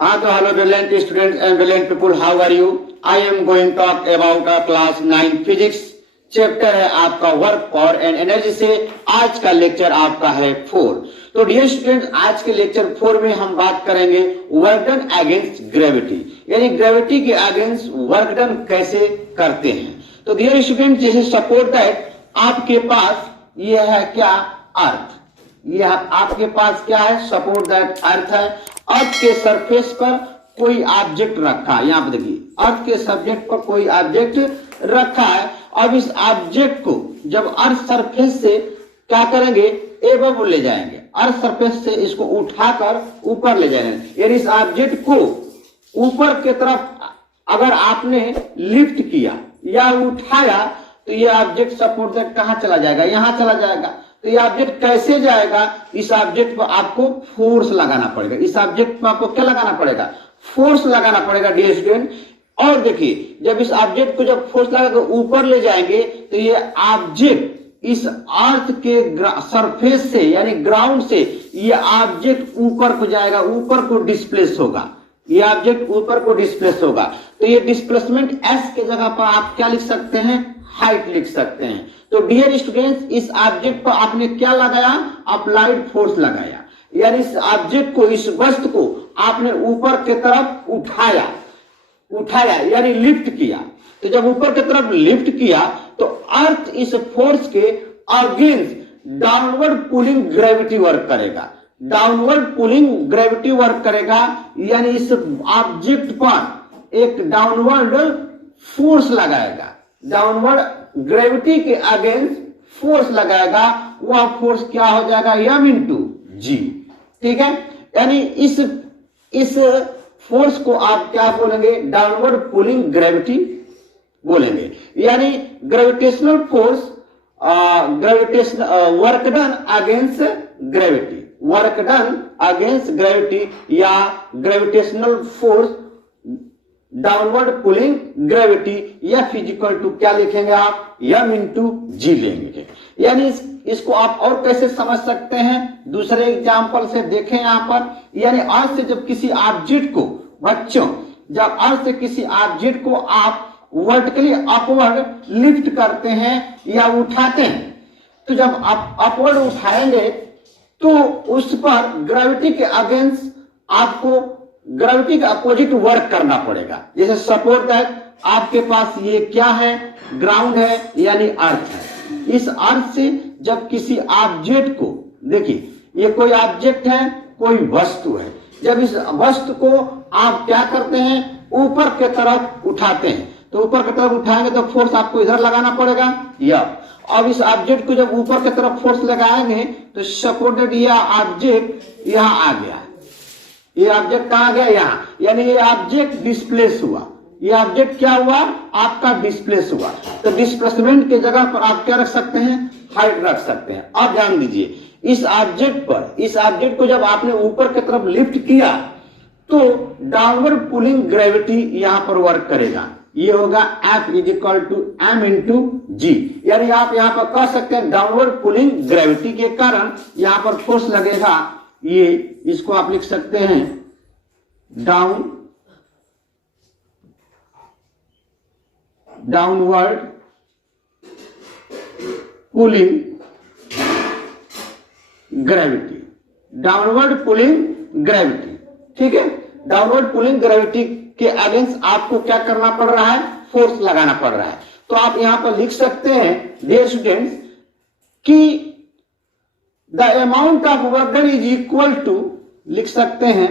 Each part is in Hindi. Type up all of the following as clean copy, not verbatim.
हाँ तो hello brilliant students and brilliant people, how are you? I am going to talk about class 9 physics. Chapter है आपका वर्क पावर एंड एनर्जी से। आज का लेक्चर आपका है 4। तो डियर स्टूडेंट्स, आज के लेक्चर 4 में हम बात करेंगे वर्क डन अगेंस्ट ग्रेविटी, यानी ग्रेविटी के अगेंस्ट वर्क डन कैसे करते हैं। तो डियर स्टूडेंट, जैसे सपोर्ट दैट आपके पास ये है क्या, अर्थ। यह आपके पास क्या है, सपोर्ट दैट अर्थ है। अर्थ के सरफेस पर कोई ऑब्जेक्ट रखा है, यहाँ पे देखिए अर्थ के सब्जेक्ट पर कोई ऑब्जेक्ट रखा है। अब इस ऑब्जेक्ट को जब अर्थ सरफेस से क्या करेंगे, एबव ले जाएंगे, अर्थ सरफेस से इसको उठाकर ऊपर ले जाएंगे। यानी इस ऑब्जेक्ट को ऊपर की तरफ अगर आपने लिफ्ट किया या उठाया तो ये ऑब्जेक्ट सपोर्ट दैट कहाँ चला जाएगा, यहाँ चला जाएगा। तो ये ऑब्जेक्ट कैसे जाएगा, इस ऑब्जेक्ट पर आपको फोर्स लगाना पड़ेगा। इस ऑब्जेक्ट पर आपको क्या लगाना पड़ेगा, फोर्स लगाना पड़ेगा डियर स्टूडेंट। और देखिए जब इस ऑब्जेक्ट को जब फोर्स लगाकर ऊपर ले जाएंगे तो ये ऑब्जेक्ट इस अर्थ के सरफेस से यानी ग्राउंड से ये ऑब्जेक्ट ऊपर को जाएगा, ऊपर को डिस्प्लेस होगा। ये ऑब्जेक्ट ऊपर को डिस्प्लेस होगा। तो ये डिस्प्लेसमेंट एस के जगह पर आप क्या लिख सकते हैं, हाइट लिख सकते हैं। तो डियर स्टूडेंट्स, इस ऑब्जेक्ट पर आपने क्या लगाया, अप्लाइड फोर्स लगाया, यानी इस ऑब्जेक्ट को, इस वस्तु को आपने ऊपर की तरफ उठाया यानी लिफ्ट किया। तो जब ऊपर की तरफ लिफ्ट किया तो अर्थ इस फोर्स के against downward pulling gravity work करेगा। डाउनवर्ड पुलिंग ग्रेविटी वर्क करेगा, यानी इस ऑब्जेक्ट पर एक डाउनवर्ड फोर्स लगाएगा, डाउनवर्ड ग्रेविटी के अगेंस्ट फोर्स लगाएगा। वह फोर्स क्या हो जाएगा, m इंटू जी। ठीक है, यानी इस फोर्स को आप क्या बोलेंगे, डाउनवर्ड पुलिंग ग्रेविटी बोलेंगे। यानी gravitational force, gravitational work done against gravity, work done against gravity या gravitational force downward pulling gravity या फिजिकल टू क्या लिखेंगे आप, m इंटू जी लेंगे। यानी इसको आप और कैसे समझ सकते हैं, दूसरे एग्जांपल से देखें यहाँ पर। यानी अर्थ से जब किसी ऑब्जेक्ट को, बच्चों जब अर्थ से किसी ऑब्जेक्ट को आप वर्टिकली अपवर्ड लिफ्ट करते हैं या उठाते हैं, तो जब आप अपवर्ड उठाएंगे तो उस पर ग्रेविटी के अगेंस्ट आपको ग्रेविटी का अपोजिट वर्क करना पड़ेगा। जैसे सपोर्ट दैट आपके पास ये क्या है, ग्राउंड है यानी अर्थ है। इस अर्थ से जब किसी ऑब्जेक्ट को, देखिए ये कोई ऑब्जेक्ट है, कोई वस्तु है, जब इस वस्तु को आप क्या करते हैं, ऊपर की तरफ उठाते हैं, तो ऊपर की तरफ उठाएंगे तो फोर्स आपको इधर लगाना पड़ेगा या। अब इस ऑब्जेक्ट को जब ऊपर की तरफ फोर्स लगाएंगे तो सपोर्टेड यह ऑब्जेक्ट यहाँ आ गया, ये ऑब्जेक्ट कहाँ गया, यहाँ, यानी ये ऑब्जेक्ट डिस्प्लेस हुआ। ये ऑब्जेक्ट क्या हुआ, आपका डिस्प्लेस हुआ। तो डिस्प्लेसमेंट के जगह पर आप क्या रख सकते हैं, हाइट रख सकते हैं। अब ध्यान दीजिए, इस ऑब्जेक्ट पर, इस ऑब्जेक्ट को जब आपने ऊपर की तरफ लिफ्ट किया तो डाउनवर्ड पुलिंग ग्रेविटी यहां पर वर्क करेगा। ये होगा F is equal to m into g. यानी आप यहां पर कह सकते हैं डाउनवर्ड पुलिंग ग्रेविटी के कारण यहां पर फोर्स लगेगा। ये इसको आप लिख सकते हैं downward pulling gravity, downward pulling gravity. ठीक है, डाउनवर्ड पुलिंग ग्रेविटी के अगेंस्ट आपको क्या करना पड़ रहा है, फोर्स लगाना पड़ रहा है। तो आप यहां पर लिख सकते हैं डियर स्टूडेंट्स कि the amount of work done is equal to, लिख सकते हैं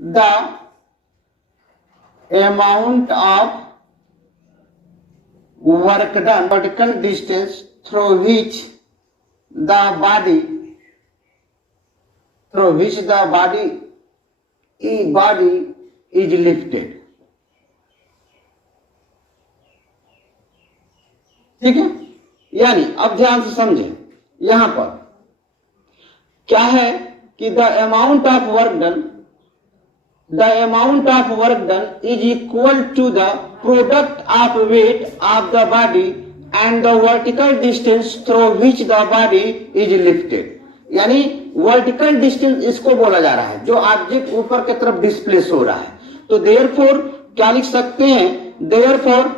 the amount of work done vertical distance through which the body is lifted। ठीक है, यानी अब ध्यान से समझें, यहां पर क्या है कि the amount of work done is equal to the product of weight of the body and the vertical distance through which the body is lifted. यानी वर्टिकल डिस्टेंस इसको बोला जा रहा है, जो ऑब्जेक्ट ऊपर की तरफ डिस्प्लेस हो रहा है। तो देयरफॉर क्या लिख सकते हैं, therefore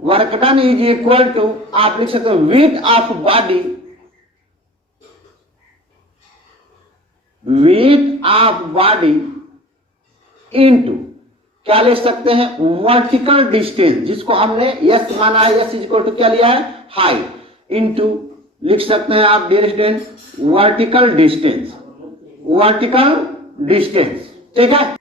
work done is equal to, आप लिख सकते हो वेट ऑफ बॉडी इनटू क्या ले सकते हैं, वर्टिकल डिस्टेंस, जिसको हमने यस माना है, यस इज इक्वल टू क्या लिया है, हाइट, इनटू लिख सकते हैं आप डिस्टेंस, वर्टिकल डिस्टेंस, ठीक है।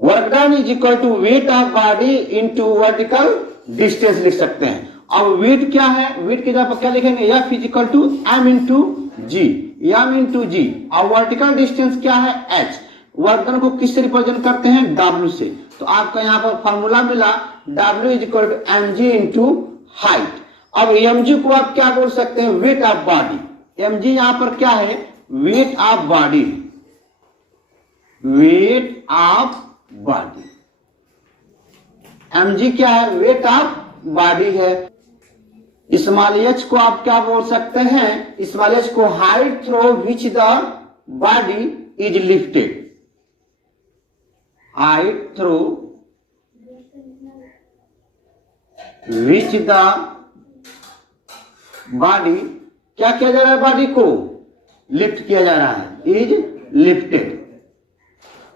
Work done is equal to weight of body into vertical distance लिख सकते हैं। अब वेट क्या है, वेट की जगह पर क्या लिखेंगे, f is equal to m into g, और वर्टिकल डिस्टेंस क्या है, एच। वर्क डन को किससे रिप्रेजेंट करते हैं, डब्ल्यू से। तो आपका यहाँ पर फॉर्मूला मिला W is equal to M G into height. अब एम जी को आप क्या बोल सकते हैं, weight of body. M G यहाँ पर क्या है, weight of body, M G क्या है, वेट ऑफ बॉडी है। स्मॉल एच को आप क्या बोल सकते हैं, स्मॉल एच को height through which the body is lifted, height through which the body, क्या किया जा रहा है, बॉडी को लिफ्ट किया जा रहा है, इज लिफ्टेड।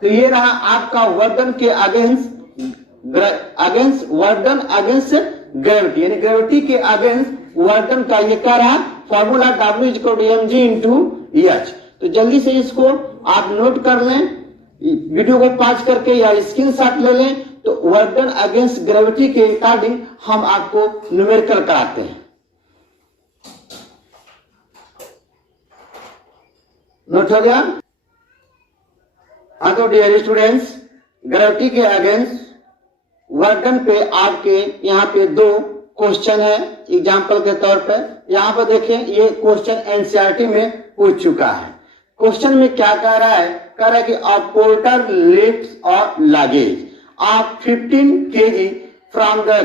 तो ये रहा आपका वर्डन के अगेंस्ट वर्डन अगेंस्ट ग्रेविटी, यानी ग्रेविटी के अगेंस्ट वर्डन का ये क्या रहा formula, W is equal to M G into H. तो जल्दी से इसको आप नोट कर लें, वीडियो को पॉज करके या स्क्रीनशॉट ले लें। तो वर्डन अगेंस्ट ग्रेविटी के अकॉर्डिंग हम आपको न्यूमेरिकल कराते हैं। नोट हो गया। हाँ तो डियर स्टूडेंट्स, ग्रेविटी के अगेंस्ट वर्डन पे आपके यहाँ पे दो क्वेश्चन है एग्जाम्पल के तौर पे। यहाँ पर देखें, ये क्वेश्चन एनसीईआरटी में पूछ चुका है। क्वेश्चन में क्या कह रहा है, कह रहा है कि अ पोर्टर लिफ्ट्स और luggage of 15 kg from the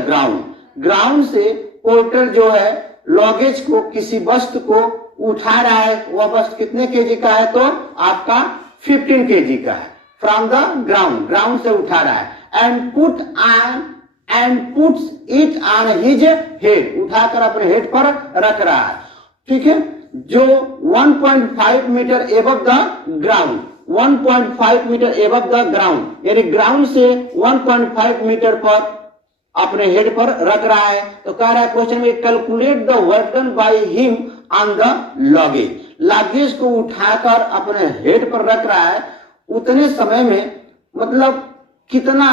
ground से पोर्टर जो है लगेज को, किसी वस्तु को उठा रहा है। वह वस्तु कितने केजी का है, तो आपका 15 kg का है। फ्रॉम द ग्राउंड से उठा रहा है and puts it on his head, उठाकर अपने हेड पर रख रहा है, ठीक है, जो 1.5 meter above the ground, 1.5 meter above the ground, यानी ग्राउंड से 1.5 मीटर पर अपने हेड पर रख रहा है। तो कह रहा है क्वेश्चन में, calculate the work done by him on the luggage को उठाकर अपने हेड पर रख रहा है, उतने समय में मतलब कितना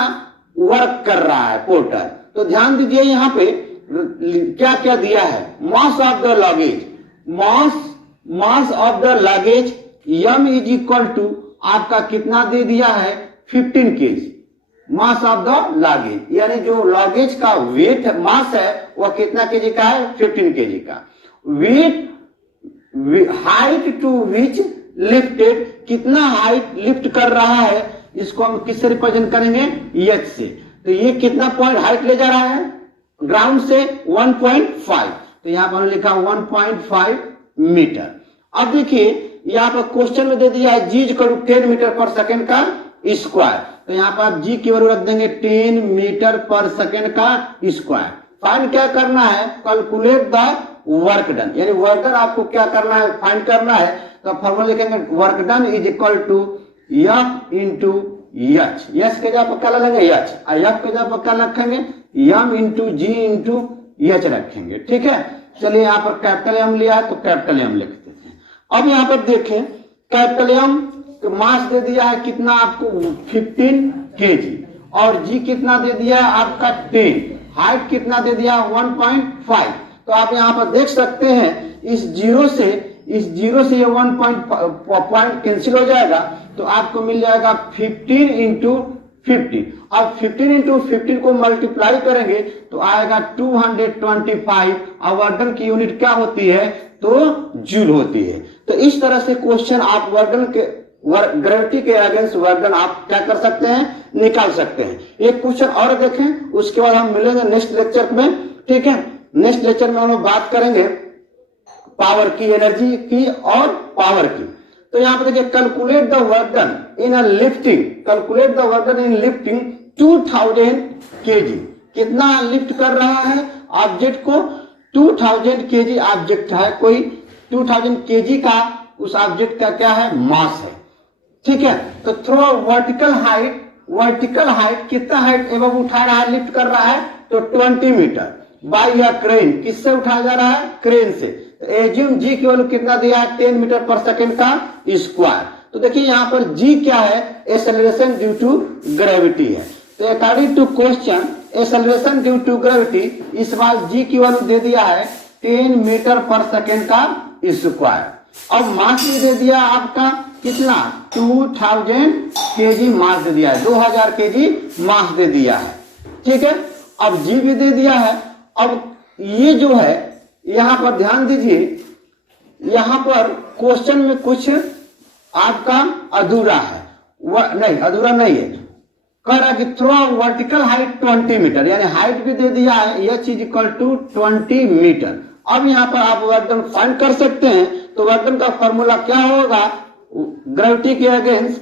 वर्क कर रहा है पोर्टर। तो ध्यान दीजिए यहाँ पे क्या क्या दिया है, mass of the luggage, mass of the luggage M is equal to आपका कितना दे दिया है, 15 kg mass of the luggage, यानी जो लगेज का वेट मास है वह कितना केजी का है, 15 kg का। Weight height to which lifted, कितना हाइट लिफ्ट कर रहा है, इसको हम किससे रिप्रेजेंट करेंगे, एच से। तो ये कितना पॉइंट हाइट ले जा रहा है, ग्राउंड से 1.5, तो यहां पर लिखा 1.5 मीटर। अब देखिए यहाँ पर क्वेश्चन में दे दिया है जी इक्वल टू 10 मीटर पर सेकेंड का स्क्वायर, तो यहाँ पर आप जी की वैल्यू रख देंगे 10 मीटर पर सेकेंड का स्क्वायर। फाइंड क्या करना है, कैलकुलेट द वर्क डन, यानी वर्क डन आपको क्या करना है, फाइंड करना है। तो फॉर्मूला लिखेंगे work done is equal to F into H, H के जगह पर क्या लेंगे एच, एफ के जगह पर क्या रखेंगे एम इंटू जी इंटू एच रखेंगे, ठीक है। चलिए यहाँ पर कैपिटल एम लिया है तो कैपिटल एम लिख देते हैं। अब यहाँ पर देखें कैपिटल एम तो मास दे दिया है कितना आपको 15 kg, और जी कितना दे दिया है आपका 10, हाइट कितना दे दिया 1.5। तो आप यहाँ पर देख सकते हैं इस जीरो से ये 1 पॉइंट कैंसिल हो जाएगा, तो आपको मिल जाएगा 15 इंटू 50। अब 15 इंटू 15 को मल्टीप्लाई करेंगे तो आएगा 225, और वर्डन की यूनिट क्या होती है, तो जूल होती है। तो इस तरह से क्वेश्चन आप वर्डन के ग्रेविटी के अगेंस्ट वर्डन आप क्या कर सकते हैं, निकाल सकते हैं। एक क्वेश्चन और देखें, उसके बाद हम मिलेंगे नेक्स्ट लेक्चर में, ठीक है। नेक्स्ट लेक्चर में हम लोग बात करेंगे पावर की, एनर्जी की और पावर की। तो यहाँ पे देखिए, calculate the work done in a lifting, calculate the work done in lifting 2000 kg। कितना लिफ्ट कर रहा है ऑब्जेक्ट को? 2000 kg ऑब्जेक्ट है, कोई 2000 kg का उस ऑब्जेक्ट का क्या है? मास है। ठीक है, तो through vertical height, vertical height कितना हाइट एवं उठा रहा है, लिफ्ट कर रहा है? तो 20 मीटर बाय या क्रेन, किससे उठाया जा रहा है? क्रेन से। एज्यूम जी की वैल्यू कितना दिया है? 10 मीटर पर सेकेंड का स्क्वायर। तो देखिए यहाँ पर जी क्या है? एक्सेलरेशन ड्यू टू ग्रेविटी है। तो according to question acceleration due to gravity, इस बार जी की वैल्यू दे दिया है 10 मीटर पर सेकेंड का स्क्वायर। अब मास भी दे दिया आपका कितना? 2000 kg मास दे दिया है, 2000 kg मास दे दिया है। ठीक है, अब जी भी दे दिया है। अब ये जो है यहां पर ध्यान दीजिए, यहां पर क्वेश्चन में कुछ आपका अधूरा है, नहीं अधूरा नहीं है। कह रहा है कि थ्रो वर्टिकल हाइट 20 मीटर, यानी हाइट भी दे दिया है H is equal to 20 meter. अब यहाँ पर आप वर्क डन फाइंड कर सकते हैं। तो वर्क डन का फॉर्मूला क्या होगा? ग्रेविटी के against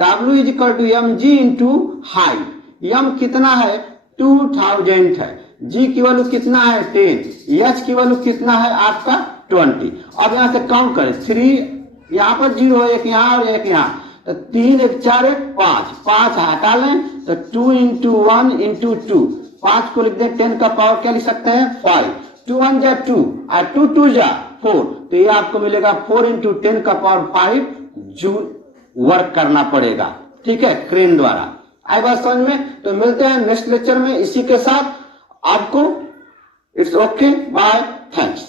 W is equal to M G into height. M कितना है? 2000 है, जी की वैल्यू कितना है? 10, एच की वैल्यू कितना है आपका? 20। अब यहां से काउंट करें, 3 यहाँ पर 0, एक यहाँ और एक यहाँ, तो 3 1 4 1 5, 5 हटा लें तो 2 इंटू 1 इंटू 2, 5 को लिख दें 10 का पावर क्या लिख सकते हैं? 5, 2 1 जा 2 और 2 2 जा 4, तो ये आपको मिलेगा 4 इंटू 10 का पावर 5 जूल वर्क करना पड़ेगा। ठीक है, क्रेन द्वारा। आई बात समझ में? तो मिलते हैं नेक्स्ट लेक्चर में इसी के साथ। आपको इट्स ओके, बाय, थैंक्स।